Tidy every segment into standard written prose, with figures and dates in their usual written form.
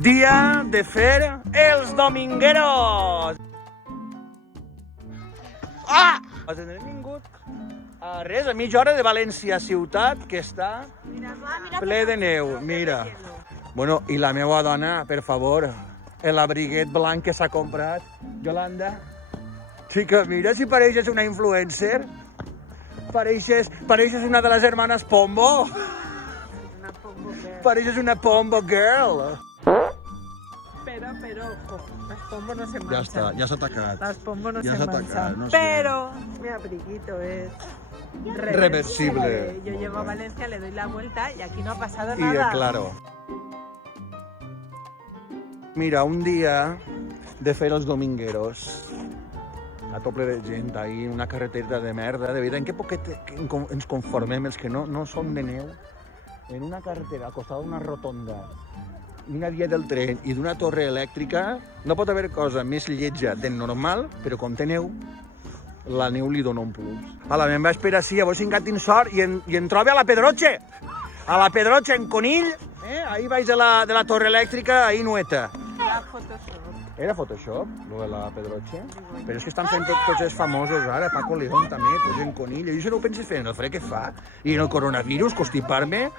Dia de fer els domingueros! Ah! Hem vingut a res, a mitja hora de València ciutat, que està ple de neu, mira. Bueno, i la meva dona, per favor, l'abriguet blanc que s'ha comprat, Yolanda. Xica, mira si pareixes una influencer. Pareixes una de les hermanes Pombo. Una Pombo girl. Pareixes una Pombo girl. Pero, ojo, las Pombo no se manchan. Ya está, ya s'ha atacat. Las Pombo no Ya se s'ha manchan. atacat, no sé. Pero mi abriguito es Reversible. Yo llego a Valencia, le doy la vuelta y aquí no ha pasado Y nada. claro. Mira, un dia de fer els domingueros. A tople de gent ahí, una carretera de merda. De veritat, en què poquet ens conformem els que no som de neu? En una carretera, al costat d'una rotonda, una via del tren i d'una torre elèctrica, no pot haver cosa més lletja de normal, però com té neu, la neu li dona un plus. Ala, me'n vaig per ací, a veure si encara tinc sort i en trobe a la Pedroche. A la Pedroche, en Conill, ahí baix de la torre elèctrica, ahí nueta. Era Photoshop. Era Photoshop, lo de la Pedroche? Però és que estan fent tots els famosos ara, Paco León també, tots en Conill. Jo això no ho penses fer en el fred que fa. I en el coronavirus, constipar-me,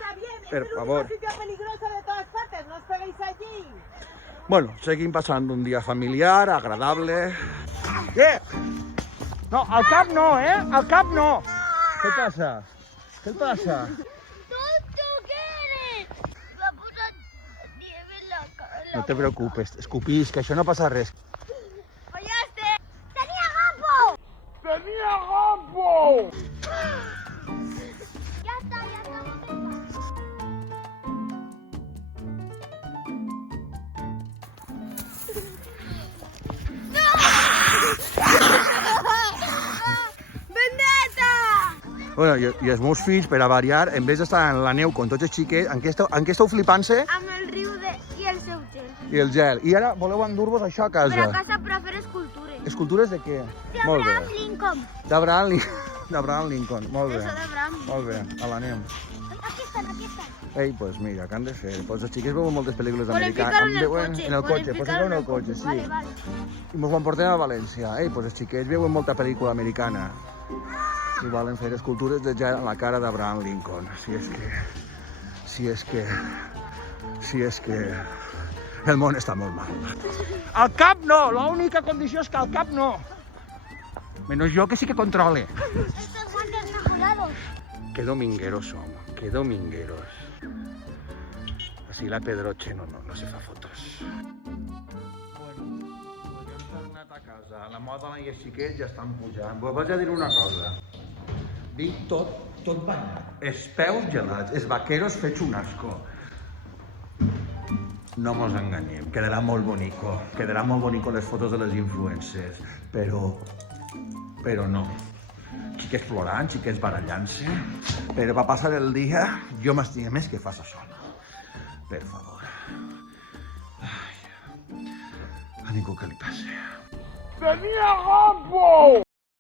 per favor. Es un sitio peligroso de todas partes, no os peguéis allí. Bueno, seguim passant un dia familiar, agradable. No, al cap no, al cap no. Què passa? Què passa? ¡Tonto que eres! Va a posar nieve en la cara. No te preocupes, escupís, que això no passa res. ¡Fallaste! ¡Tenía gambo! ¡Tenía gambo! Ya está. Bueno, i els meus fills, per a variar, en vez d'estar en la neu con tots els xiquets, en què esteu flipant-se? Amb el riu i el seu gel. I el gel. I ara voleu endur-vos això a casa. Però a casa per a fer escultures. Escultures de què? De Molt bé. Abraham Lincoln. D'Abraham Lincoln. Molt bé. Eso d'Abraham. Molt bé, a l'anem. Aquí estan. Ei, pues mira, què han de fer? Pues els xiquets veuen moltes pel·lícules Volem americanes. ficar-ho en el cotxe. En el cotxe, pues ficar-ho en el cotxe, sí. Vale. I mos ho emportem a València. Ei, pues els xiquets veuen molta pel·lícula americana. I volen fer escultures de gel a la cara d'Abraham Lincoln. Si és que el món està molt mal. Al cap no, l'única condició és que al cap no. Menos jo, que sí que controle. Estos guantes mejorados. Que domingueros som, que domingueros. Así la Pedroche no se fa fotos. Bueno, pues hem tornat a casa. La moda i els xiquets ja estan pujant. Vos vaig a dir una cosa. Vinc tot banyat. Els peus gelats, els vaqueros fets un asco. No mos enganyem, quedarà molt bonico. Quedarà molt bonico les fotos de les influencers. Però no. Xiquets plorant, xiquets barallant-se. Però va passar el dia, jo m'estima més que fas això. Per favor. Ai, a ningú que li passi. Tenia gambo!